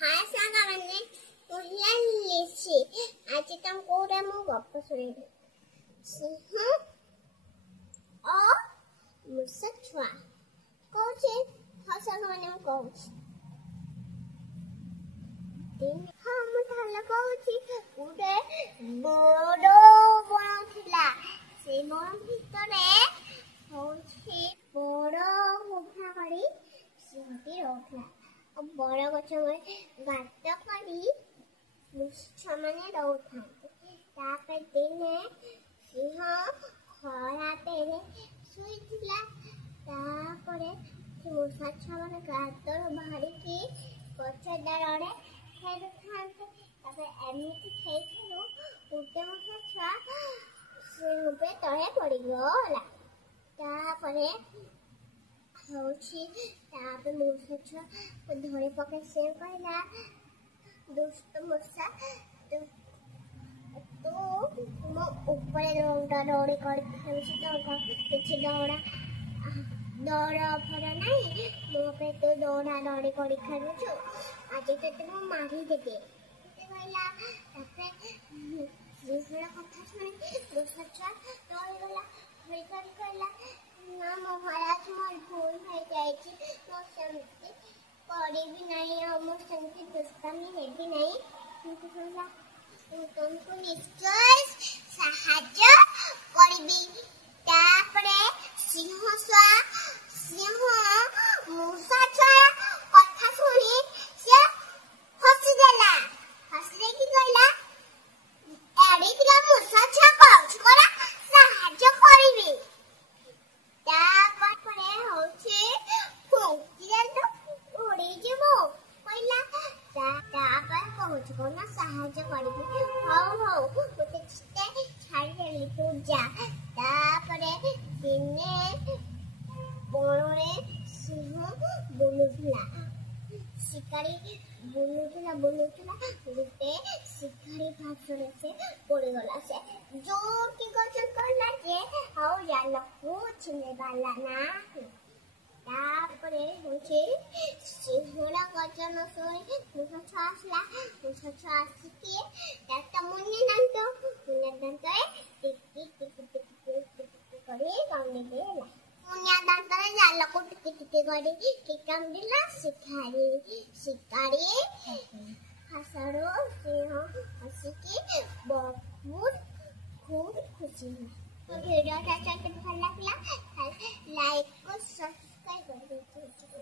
हाय सागाने मुझे लिसी आज तुमको रे मु गप सुनेबे सिंह और मुसा छुआ कहूचे हाँ सागाने मु कहूची दिन हाँ मु थाला कहूची उडे बड़ो बण थिला से बण भितरे होची बड़ो गुफा करी सिंहटी रहथला बड़ गछ में गात करी मूर्छा माने रहउथांते दिने सिंह खरा पेरे शुईथिला मूर्छा छुआ माने गातर बाहरी की गछ डालरे खेलुथांते एमती खेलु उल्टे मूर्छा छुआ सिंह पे तले पड़ी गला होची तापे मूर्छा छुआ धरे पके से कहला दुष्ट मूर्छा तो मो ऊपर दौड़ा दौड़ी कर खेलुची तो किछि दौड़ा फर नहीं मो पे तो दौड़ा दौड़ी कर खेलुछु आज तते मो मारी देबे कहला तापे जीवरा कथा सुने मूर्छा छुआ तो गला होई कहला ना महाराज मोर भूल हो जाए मो सेमती करे भी नहीं और मो सेमती दुष्टामी है भी नहीं किंतु कहला तुमको निश्चय साहाय्य करबी तापरे सिंह मूर्छा छुआ कथा सुनी से हसी देला हसरे की कहला एडी किला मूर्छा छुआ कहछ करा साहाय्य करबी तापरे होचे फुंकिया तो उड़ी जीवो पहिला तापर कहछ कोना साहाय्य करबी हो ओते चिते छाड़ी देली तू जा तापरे दिने बणरे सिंह बुलुथला शिकारी बुलुथला गुटे शिकारी भाषण से पड़ी गला से जोर की गजन करला जे हाउ जान कुछ ने वाला ना तापरे होचे सिंहरा गजन सुनी मूर्छा छुआ आसिके ताता मुन्ने दांत टिक करे काउने देला मुन्ने दांत रे जाला को टिक करे कि काम दिला शिकारी हसरो सिंह हसिके बहुत खूब खुशी हुआ वीडियो अच्छा लगा लाइक को सब्सक्राइब कर दीजिए।